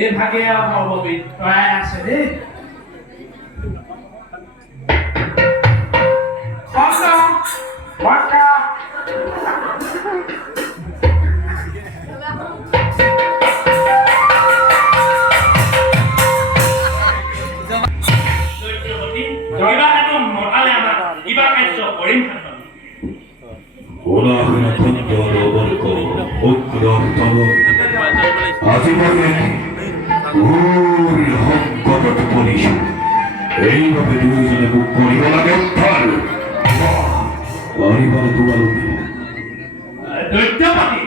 এই ভাগে হববি তই আছে দেই কষ্ট বাকা 오나그나 건져놓을거 옷그럭더러 아직은 우리 헛것을 버리시오 에이밥의 누이전에 목걸이가 나겠다를 마리바는 도가는데 দৈত্যপতি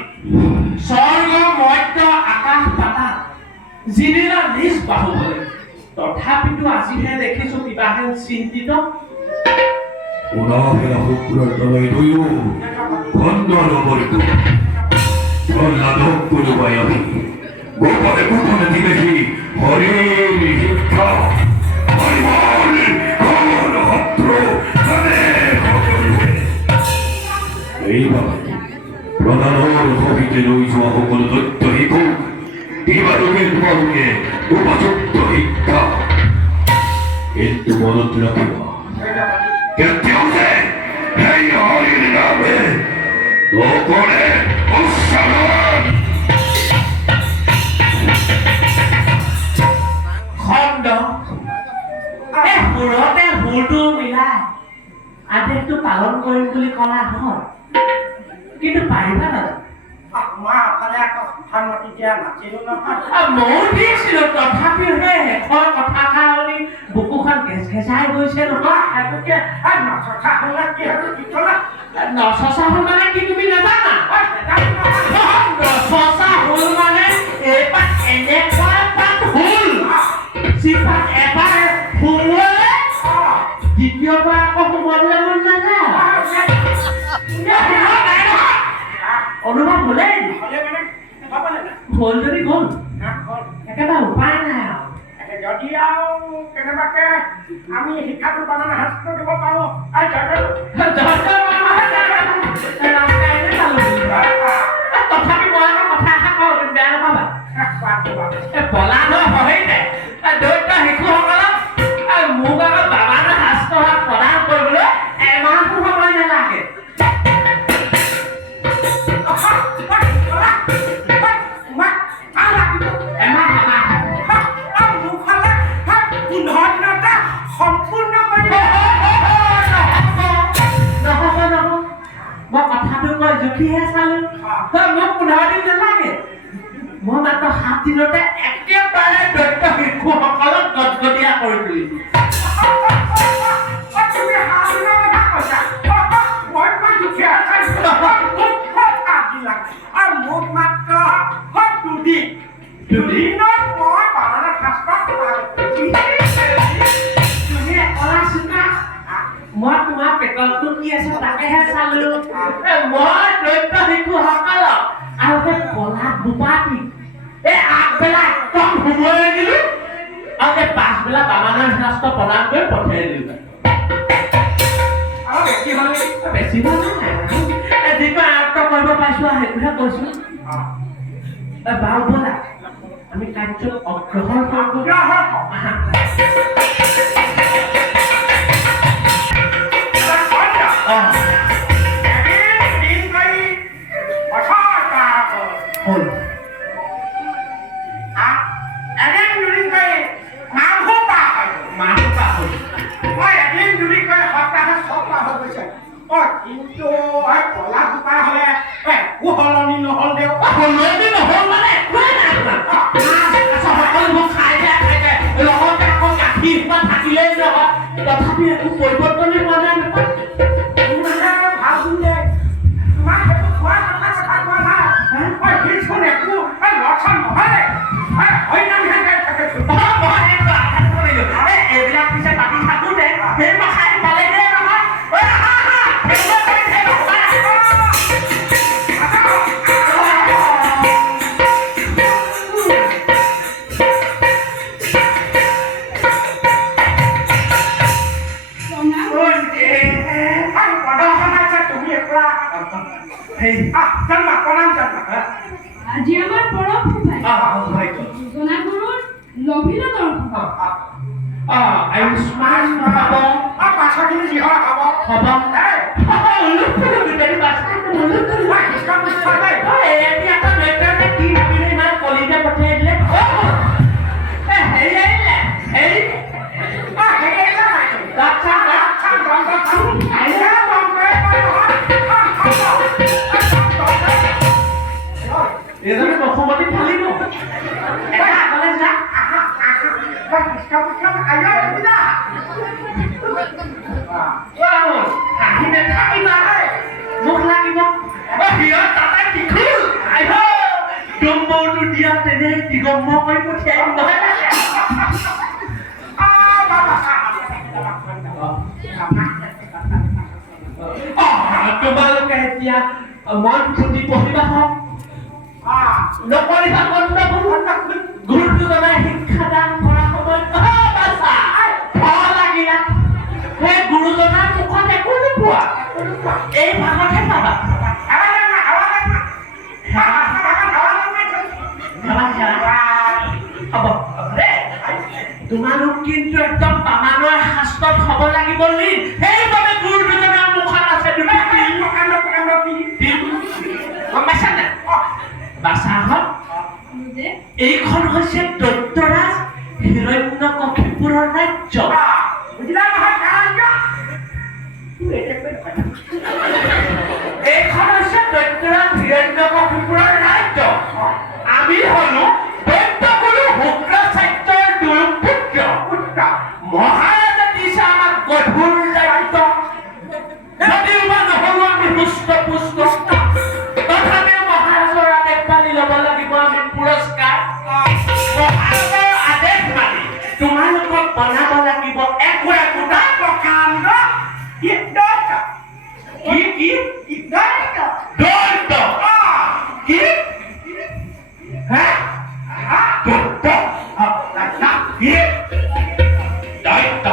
স্বৰ্গ মৰ্ত্য আকাশ পাতাল যিদিনা নিজ বাহুবলে তথাপিতো আজিহে দেখিছো কিবাহে চিন্তিত 오나그나 헛구를 떠나이도요 건져놓을거 전라도 헛구르봐야 해 목번에 니네히 허리를 힘타 마리바를 거는 헛구로 나네 거절해 에이밥 প্ৰধানৰ হবিতে লৈ যোৱা সকলো তথ্য শিকো তোমালোকে উপযুক্ত শিক্ষা কিন্তু মনত ৰাখিবা কেতিয়াওতে সেই হৰিৰ নামে নকৰে উচ্চাৰণ খণ্ড সুৰতে সুৰটো মিলাই আদেশটো পালন কৰিম বুলি ক'লা হয় কিন্তু পাৰিবা নাজানো ময়ো দিছিলো তথাপিও সেই শেষৰ কথাষাৰণি বুকুখন ঘেঁচাই গৈছে নহয় নচচা হ'ল মানে কি তুমি নাজানা নচচা হ'ল মানে এইপাত এনেকুৱা এপাত হ'ল যিপাত এবাৰ সোমোৱালে দ্বিতীয়বাৰ আকৌ সোমোৱাবলৈ মন নাযায় অনুভৱ হ'লেই হ'ল যদি গ'ল একেবাৰে উপায় নাই আৰু যদি আৰু কেনেবাকে আমি শিক্ষাটো বানান শাস্ত্ৰ দিব পাৰোঁ তথাপি মই আকৌ কথা এষাৰ কওঁ তুমি বেয়া নাপাবা বলা নহয়েই নাই দৈত্য শিশুসকলক মোক আকৌ বাবানৰ শাস্ত্ৰ প্ৰদান কৰিবলৈ এমাহটো সময় নালাগে জুখিহে চালো মোক 15 দিন নালাগে মই মাত্ৰ 7 দিনতে একেবাৰে দৈত্য শিশুসকলক গদগদীয়া কৰি তুলিছো মোক মাত্ৰ দুদিনত মই বানানৰ শাস্ত্ৰ তুমি অলা চিন্তা মই তোমাৰ পেটতটো কি আছে তাকেহে চালো মই দৈত্য শিশুসকলক আৰু সেই কলা দুপাতি এই আগবেলা একদম সময় দিলো আৰু এই পাছবেলা বামানৰ শাস্ত্ৰ প্ৰদান কৰি পঠিয়াই দিলো আৰু বেছি ভাল নাই যিটো আয়ত্ত কৰিব পাৰিছো সেইটোহে কৈছো বাৰু ব'লা আমি কাৰ্যত অগ্ৰসৰ কৰিব গ্ৰহণ কৰ। এটা কথা, এদিন দিন কৰি বছৰ পাৰ হ'ল। হ'ল এদিন দুদিন কৰি মাহো পাৰ হৈ গ'ল। মাহটো পাৰ হ'ল এদিন দুদিন কৰি সপ্তাহে চব পাৰ হৈ গৈছে। কিন্তু কলা বোকা হ'লে একো সলনি নহ'ল দেও। সলনি নহ'ল মানে একোৱেই নাই আপোনাৰ। সকলোবোৰ খাই থাকে লগতে আকৌ গাখীৰ সোপা থাকিলেই নহয় তথাপি একো পৰিৱৰ্তনেই হোৱা নাই নহয়। ভাল বুলিলে তোমাক সেইটো খোৱা কথা কোৱা নাই। সিচোন একো লক্ষণ নহয়। হৰিনামহে গাই থাকেচোন। এইবিলাক পিছে পাতি থাকোঁতে সেই মাখাই পালে দেই নহয়। আজি আমাৰ পৰম সভাই জনাগুৰুৰ লভিল দৰ্শন আয়ুষ্মান হ'ব পাছৰখিনি যি হয় হ'ব। হ'ব কি ভাবিলে ইমান কলিতে পঠিয়াই দিলে হেৰি আহিলে হেৰি এজনে বসুমতী ফালিব এটা আগলে যা হাঁহি নাথাকিবা মুখ লাগিব সিহঁত তাতে টিকুল আহিব ডম্বৰটো দিয়া তেনে দিগম্ব কৰি পঠিয়াই নহয় তোমালোকে এতিয়া মন ফুটি পঢ়িবা হওক নকৰিবা গুৰুটো জনাই শিক্ষাদান কৰা সময়ত ভয় লাগিলা সেই গুৰুজনাৰ মুখত একো নোপোৱা এই ভাগতহে পাবা হ'ব দেই তোমালোক কিন্তু একদম পামানৰ শাস্ত্ৰত হ'ব লাগিব নি সেইবাবে গুৰু দুজনাৰ মুখত আছে তুমি গম পাইছা নাই বাচাহঁত এইখন হৈছে দৈত্যৰাজ হিৰণ্যকশিপুৰৰ ৰাজ্য এইখন হৈছে দৈত্যৰাজ হিৰণ্যকশিপুৰৰ ৰাজ্য আমি হলো দৈত্যগুৰু শুক্ৰাচাৰ্যৰ দুৰ্পুত্ৰ মহাৰাজে দিছে আমাক গধুৰ দায়িত্ব যদিও বা নহলো আমি সুস্থ পুষ্ট তথাপিও মহাৰাজৰ আদেশ মানি ল'ব লাগিব আমি পুৰস্কাৰ মহাৰাজৰ আদেশ মানি তোমালোকক বনাব লাগিব একো একোটা প্ৰকাণ্ড কি দৈত্য কি হে দৈত্য কি দৈত্য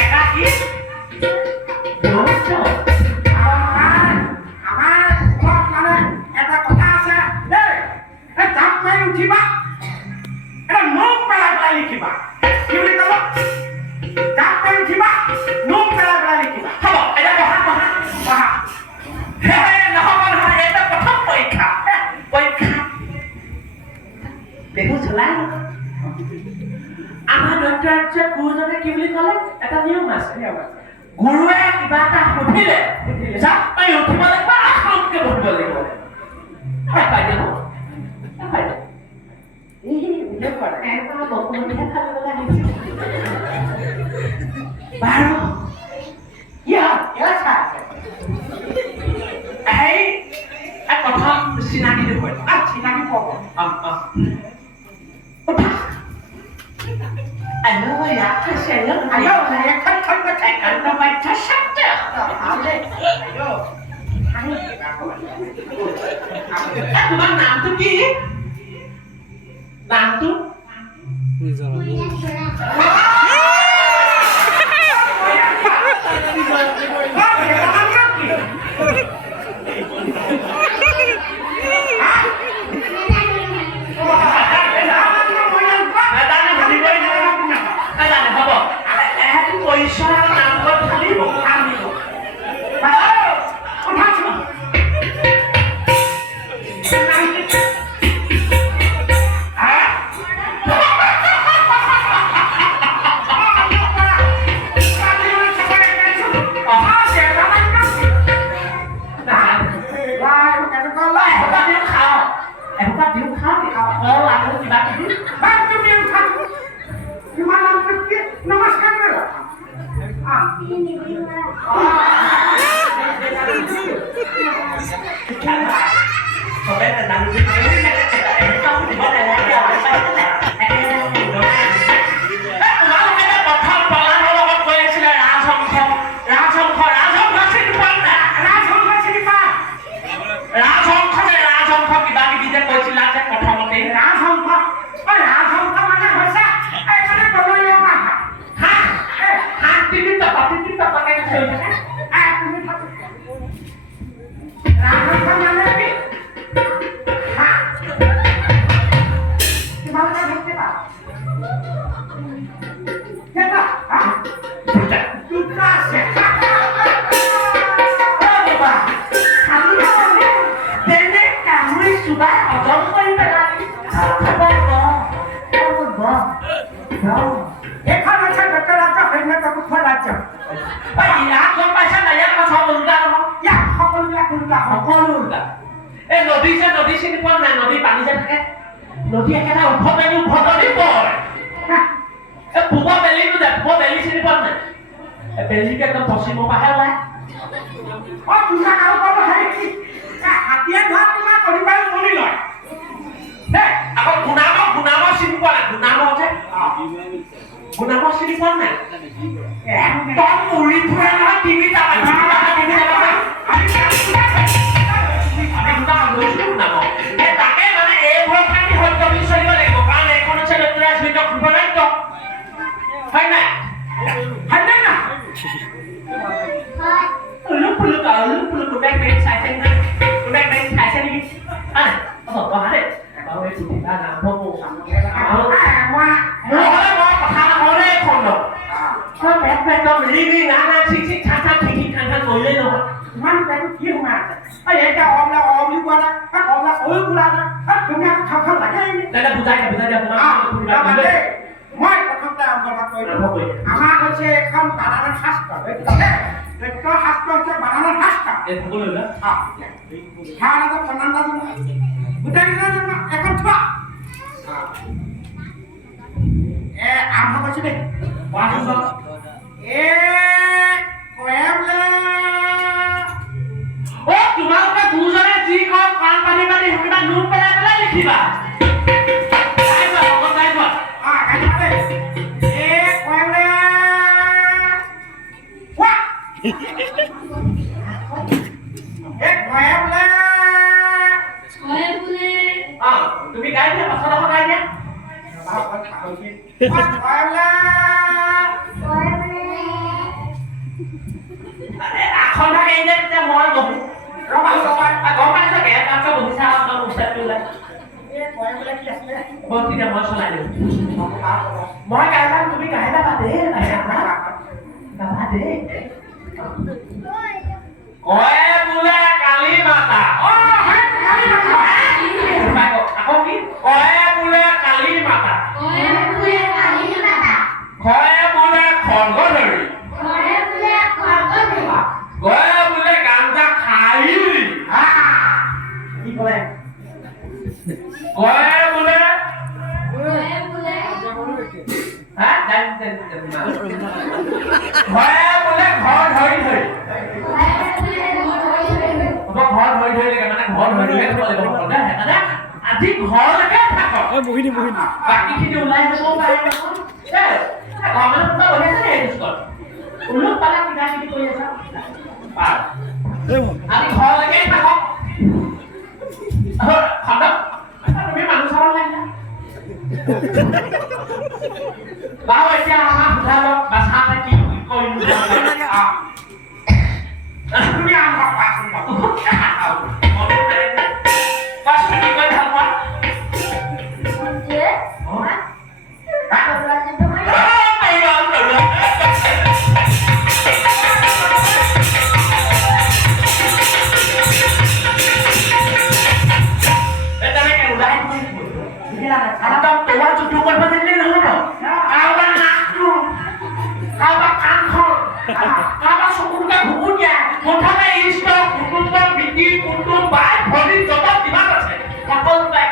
একাকী দৈত্য উঠিবা এটা নোম পেলাই পেলাই লিখিবা কি বুলি ক'ব জাপ মাৰি উঠিবা নোম পেলাই পেলাই লিখিবা হ'ব এতিয়া বহা নহ'ব নহয় এটা প্ৰথম পৰীক্ষা দেখো চলাই আমাৰ দৈত্যৰাজ্যৰ গুৰুজনে কি বুলি ক'লে এটা নিয়ম আছে গুৰুৱে কিবা এটা সুধিলে জাপ মাৰি উঠিব লাগিব আখৰকে বহিব লাগিব বাইদেউ বাৰু প্ৰথম চিনাকি দেখুৱাই চিনাকি পাব তোমাৰ নামটো কি নামটো Kita, ah, duta sih. এখানে আছে বেটা রাজা হইনা তো কুফা রাজা ইয়া সকলবিলাক উল্টা এই নদী চিনি পোৱা নাই নদী পানী যে থাকে নদী একেটা উভতনি পৰে এই পূবৰ বেলিটো যে পূবৰ বেলি চিনি পোৱা নাই এই বেলিটো একদম পশ্চিমৰ পৰাহে ওলায় ও দুটা কাল পাব হেৰি কি হাতিয়া ধৰা তোমাৰ কৰিবাই মনি লয় দেই আকৌ গুণামৰ চিনি পোৱা নাই গুণামৰ যে গুণামৰ চিনি পোৱা নাই একদম উৰি ফুৰে নহয় টিভি চাবা তাকে মানে এই ভয় খাটি সত্য বুলি চলিব লাগিব কাৰণ এইখন হৈছে লেতেৰা চুইট সুবনাত্য হয় নাই হান্না না লুক বেগ চাইছে নেকি কথা দেই বাৰু এই সুবিধা নাম মোৰ কথা নকৰে খণ্ড একদম লিবি নানা চিক থাক ঠিক কৰিলেই নহয় ইমান বেটো কি সোমাই আছে এই এটা অমলা অমলি কোৱা না অমলা ওই কোলা না তুমি খাও লাগে দাদা বুজাই দিয়া মই প্ৰথমতে আৰম্ভ কৰিলো আমাৰ হৈছে এখন বানানৰ শাস্ত্ৰ এইটো শাস্ত্ৰ হৈছে বানানৰ শাস্ত্ৰ এই সকলো না খানাটো বানানটা গোটেই দিনা এখন থোৱা আৰম্ভ কৰিছো দেই তোমালোকে দুজনে যি কওঁ কাণ পাতি সেইকেইটা নোট পেলাই লিখিবা তুমি গাই দিয়া পাছত আকৌ গাই দিয়া এখন থাকে যে তেতিয়া মই বহো গম পাই চাগে তাৰপিছত বহিছা তেতিয়া মই চলাই দিওঁ মই গাই তুমি গাই যাবা দেই গাবা দেই কয়ে বোলে কালী মাতা আকৌ কি কয়ে বোলে কালী মাতা কয়ে বোলে খৰ্গধৰি কয়ে বোলে গাঞ্জা খাই কি ক'লে কয়ে বোলে কয়ে বোলে ঘৰ ধৰি আজি ঘৰলৈকে থাকক বাকীখিনি ওলাই যাব পাৰে উলুক পালা কিবা কিবি কৰি আছা আজি ঘৰলৈকে থাকক তুমি মানুহ চাব লাগিলা বাৰু এতিয়া আমাক সোধা লওক বাচা কি কৰিম তুমি আৰম্ভ কৰা কোৱাচোন কি কৰি ভাল পোৱা তোমাৰ যুদ্ধ কৰিব দিলে নহ'ব কাৰোবাৰ নাকটো কাৰোবাৰ কাণখন কাৰোবাৰ চকুটোকে ভুকুটিয়াই মুঠতে ইষ্ট কুটুম্ব বিধি কুটুম বাই ভৰি যত যিমান আছে সকলোকে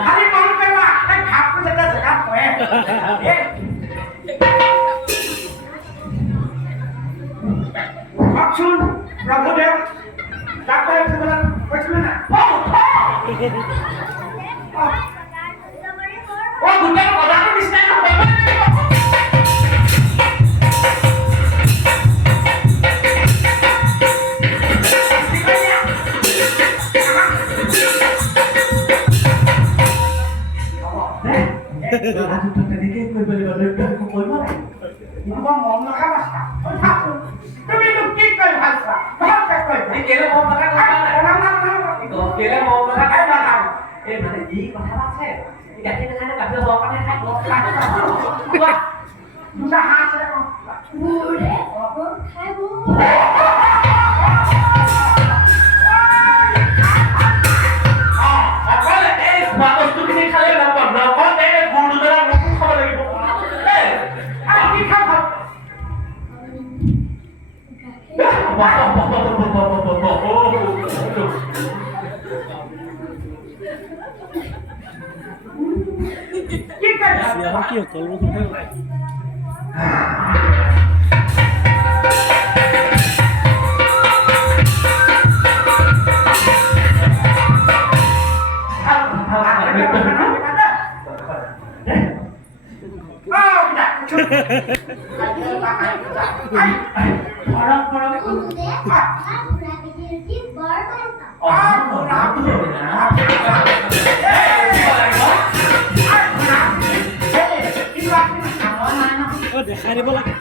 খালি মন কৰিবা এই ভাতটো যেতিয়া জেগাত পৰে কওকচোন প্ৰভুদেৱ ডাক্তৰে কৈছিলে না গোটেই পদাটো নিচিনাই নকৰিব তেনেকে কৰিব লাগিব কৰিব লাগিব মই মন লগা ভাষা তুমিনো কি কৰি ভাল পোৱা ভালকে কৈ কেলে মৰম লগা কথা নাই কেলে মৰম লগা এই মানে যি কথা আছে গাখীৰ নাখায় গাখীৰ হওক কাৰণে খাই কোৱা দুটা হাঁহ আছে বুঢ়ে খাই অকল এই খোৱা বস্তুখিনি খালে নহ'ব লগত এই গুৰ দুটা মোকো খাব লাগিব আৰু কি খাব কি খাব দেখাই দিব লাগে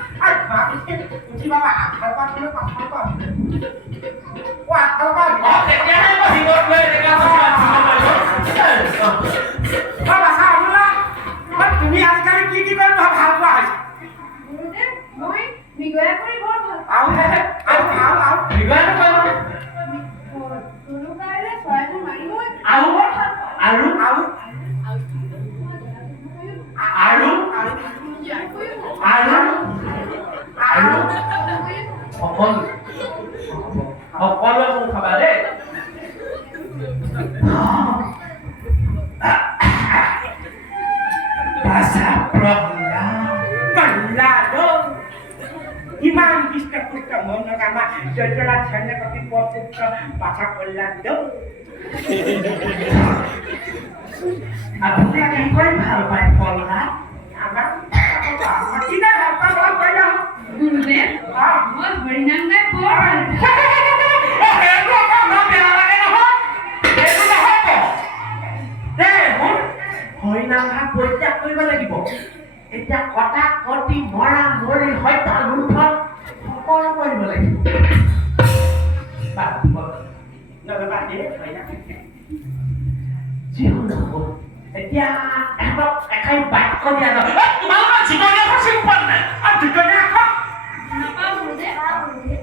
তুমি আজিকালি কি কি কৰি ভাল পোৱা হৈছে বুঢ়ে মই মৃগয়া কৰি বৰ ভাল আৰু কোনো কাৰণে চৰাইবোৰ মাৰি মই আৰু বৰ ভাল পাওঁ আৰু আৰু আৰু আৰু আৰু সকলো সকলোৱে মোক খাবা দেই Pasa Prabhupada. Iman kita putra monogama jajaran sana kaki putra baca Orlando. Aku lagi kau hal baik pola. Apa? Kita apa banyak? বুঢ়ে মই হৰিনাম গাই বৰ ভাল পাওঁ হৰিনাম ঘাট পৰিত্যাগ কৰিব লাগিব এতিয়া কটা কটি মৰা মৰি হত্যা লুণ্ঠন সকলো কৰিব লাগিব এতিয়া এহঁতক এখাই বাক্য দিয়া যাব তোমালোকৰ জীৱনীয়াখন চিনি পোৱা নাই Dunia নাপাওঁ বুঢ়ে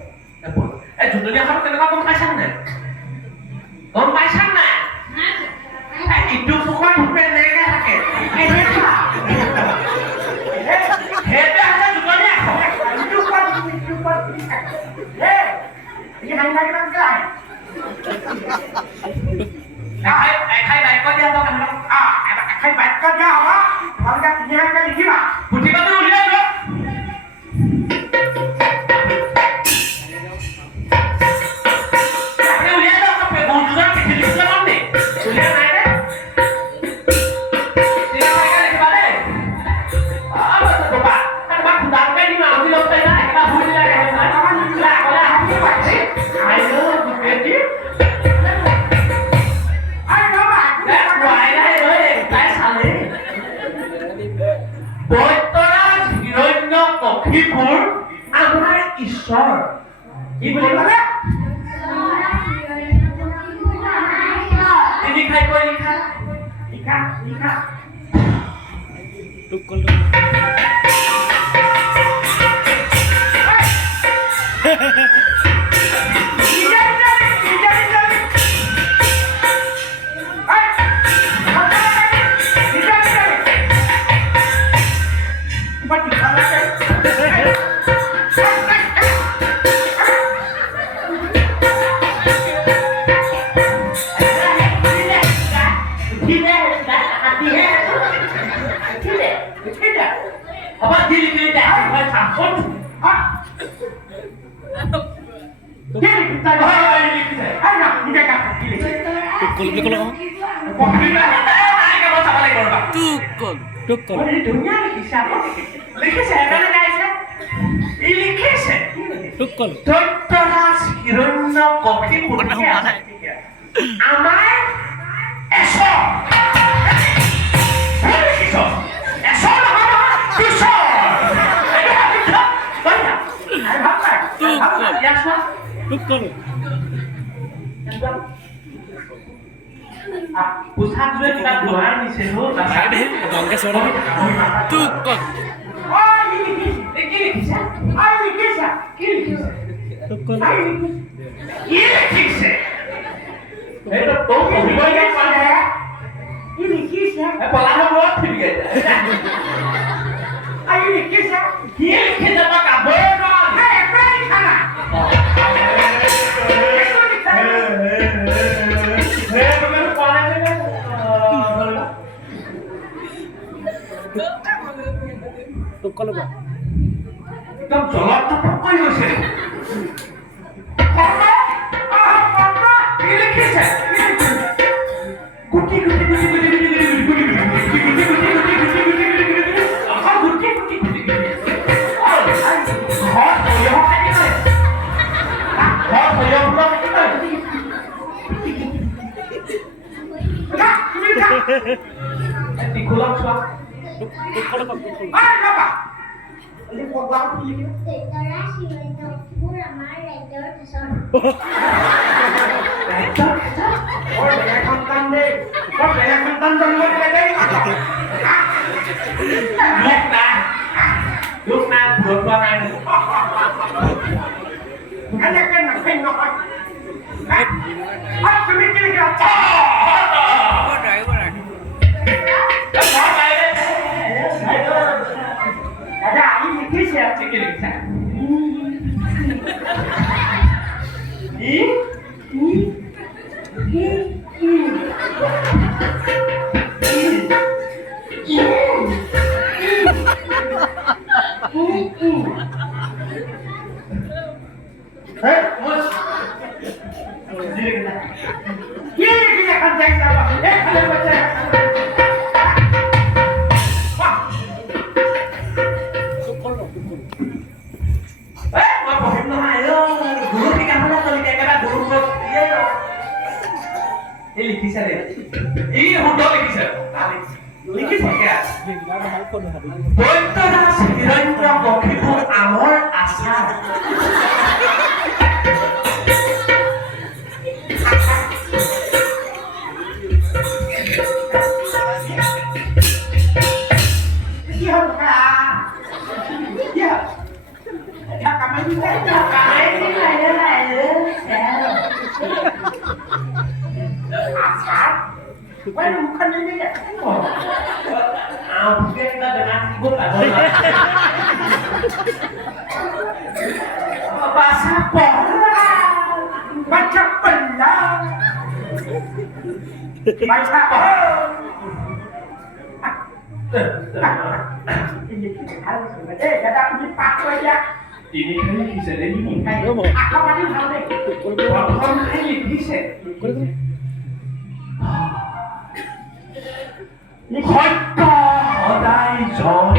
এই জুতলীয়াখন কেনেকুৱা গম পাইছা নাই গম পাইছা নাই ইটো চকুৰ ধুপে এনেকৈ থাকে এনেকুৱা সেইটোৱে আছে জুতলীয়াখন এখাই বাক্য দিয়া যাব পুথিপাতি উলিয়াই লোৱা আমাৰ ঈশ্বৰ কি বুলি ক'লে তিনি খাই কৈ লিখা লিখা লিখা টুক কল টুক কল ধুনীয়া লিখিছে লিখিছে এজনে গাইছে ই লিখিছে টুক কল দৈত্যৰাজ হিৰণ্য কক্ষী আমাৰ এশৰ টুক কল পোচাক যে কিবা ধোঁৱা নিছে ন Ada bangga suara. Tuh kok. কি লিখিছে Tuh kok. কি লিখিছে এইটো তো পঢ়িবই নাপালে পলাহে মূৰত ফিৰি গৈ কি লিখিছে মই কাবই Tuh kalau Pak. একদম জলত পকাই গৈছে কি লিখিছে গুটি গুটি গুটি গুটি গুটি গুটি গুটি গুটি Tuh kalau Pak. Lúc nào vượt qua này Anh em kênh là kênh nói Anh cứ biết cái gì là Ada ini kisah Sikit lagi Ini akan jadi apa? Kalian baca Tuh kalau. Mà bảo hiểm nó hại đó guru cái cam đó tôi cái bạn guru một ये đó ये लिखी से दे ये हम दो लिखी से लिखी से क्या Dia bilang ada hal pun hari. Bontara sekiranya kokiku amor asal Iya, Iya. Ya, kami juga cái này nữa asal. Wah, bukan ini ya. Hampir kita dengan ibu tak boleh Paspor. Baca benar. Baca Ini harus ada dipakai ya. ini kan likhí se deh ini kan Iya, Pak. Apa tadi hal ini? orang kan likhí se সত্য সদায় জয়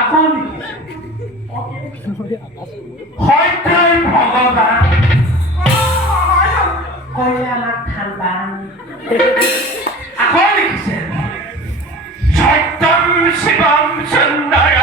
আকৌ লিখিছে সত্যই ভগৱান কৈলে আমাক ঠাণ্ডান আকৌ লিখিছে সত্যম শিৱম সুন্দৰ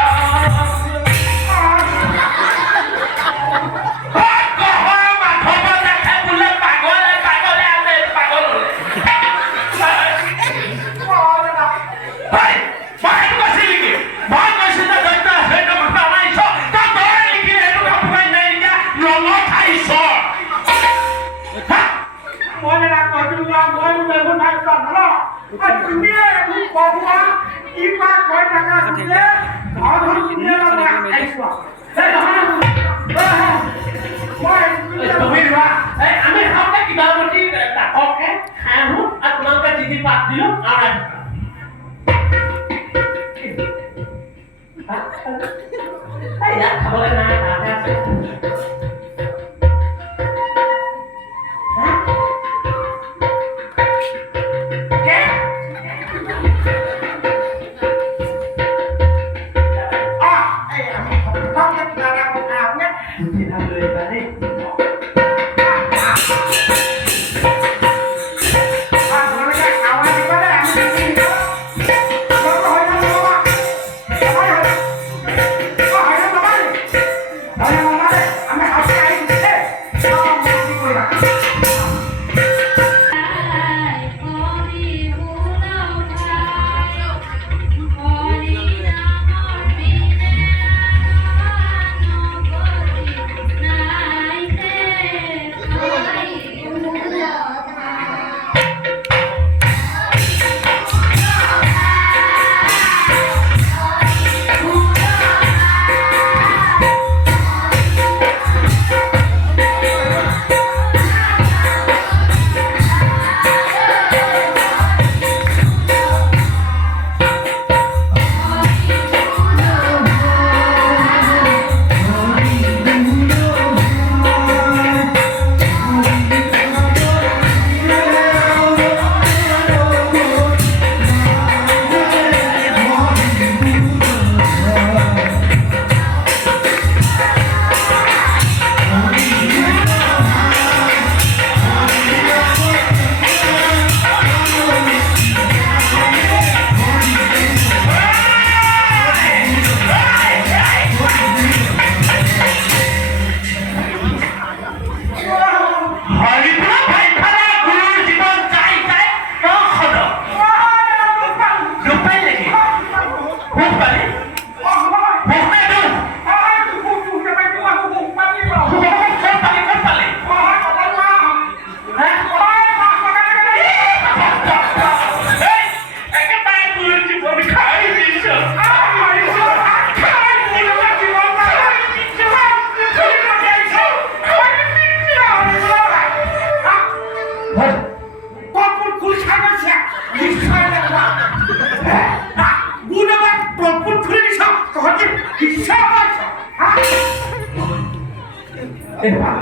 আমি খাওঁতে কিবা প্ৰতি তাককে খাই আহোঁ আৰু তোমালোকে যি যি পাত দিলোঁ আৰু ইয়াত খাবলৈ নাই তাতে আছে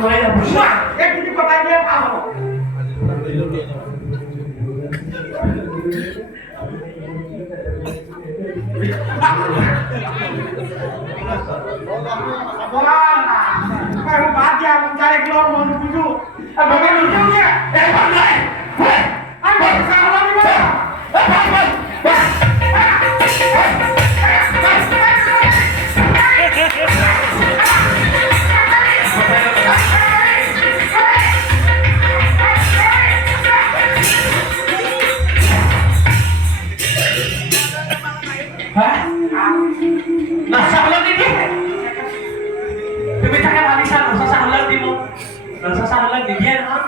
লৈ যাব চোৱা এইখিনি কটাই দিয়ে ভাল হ'ব বাদ দিয়া তাৰে কিয় মন বুজো বাবা নুঠো দিয়া এখন নাই আমি পইচা হলাবি Hah? Nasa halang ini? Bibit ka malisa, nasa halang di mo. Nasa halang di yan, ha?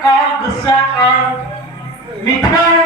Kau gusto kang mitay,